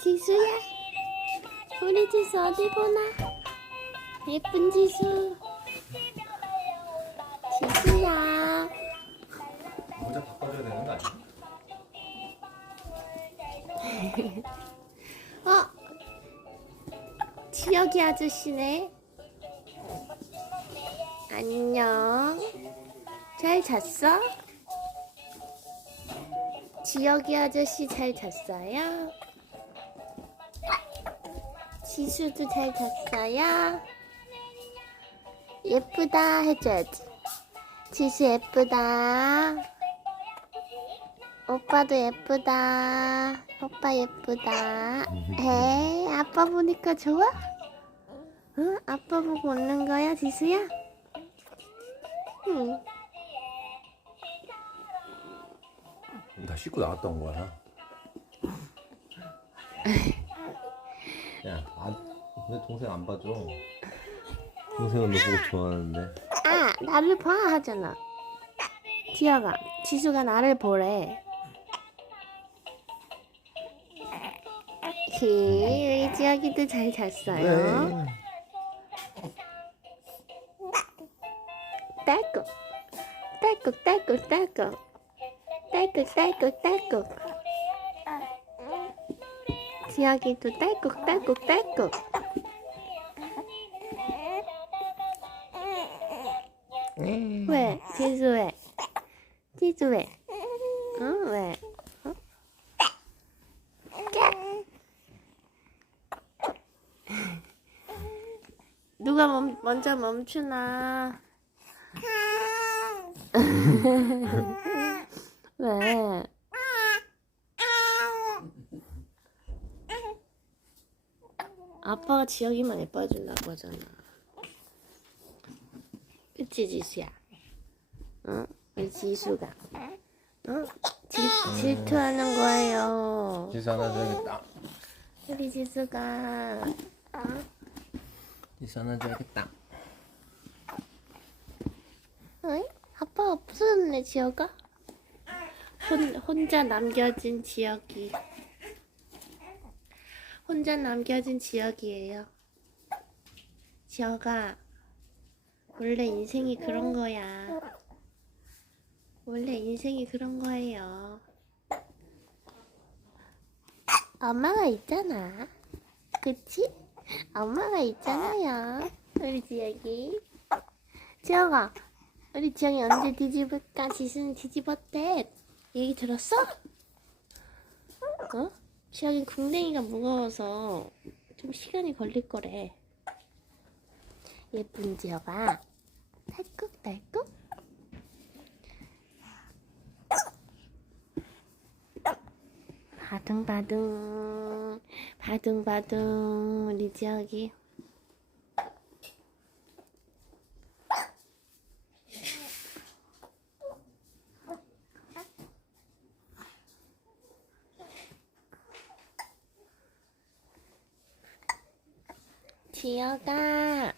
지수야. 우리 지수 어디 보나? 예쁜 지수. 지수야. 모자 바꿔줘야 되는 거 아니야? 어? 지혁이 아저씨네. 안녕. 잘 잤어? 지혁이 아저씨 잘 잤어요? 지수도 잘 잤어요? 예쁘다 해줘야지. 지수 예쁘다. 오빠도 예쁘다. 오빠 예쁘다. 에이, 아빠 보니까 좋아? 응? 아빠 보고 웃는 거야, 지수야? 응. 다 씻고 나갔다 온 거야. 야, 안, 왜 동생 안 봐줘? 동생은 너 보고 좋아하는데. 아, 나를 봐 하잖아. 지아가, 지수가 나를 보래. 히, 우리 지아기도 잘 잤어요. 딸꾹, 딸꾹, 딸꾹, 딸꾹, 딸꾹, 딸꾹, 딸꾹. 지아기도 딸꾹, 딸꾹, 딸꾹. 왜? 지수 왜? 지수 왜? 응 왜? 어? 누가 멈, 먼저 멈추나? 왜? 아빠가 지혁이만 예뻐해준다고 하잖아. 그치 지수야? 어? 우리 지수가 어? 질, 질투하는 거예요 지수 하나 줘야겠다. 우리 지수가 어? 지수 하나 줘야겠다. 어이? 아빠 없어졌네 지혁아 혼, 혼자 남겨진 지혁이 혼자 남겨진 지혁이에요 지혁아 원래 인생이 그런 거야 원래 인생이 그런 거예요 엄마가 있잖아 그치? 엄마가 있잖아요 우리 지혁이 지혁아 우리 지영이 언제 뒤집을까? 지수는 뒤집었대. 얘기 들었어? 어? 지영이 궁뎅이가 무거워서 좀 시간이 걸릴 거래. 예쁜 지영아. 딸꾹딸꾹. 바둥바둥. 바둥바둥. 우리 지영이. 지혁아.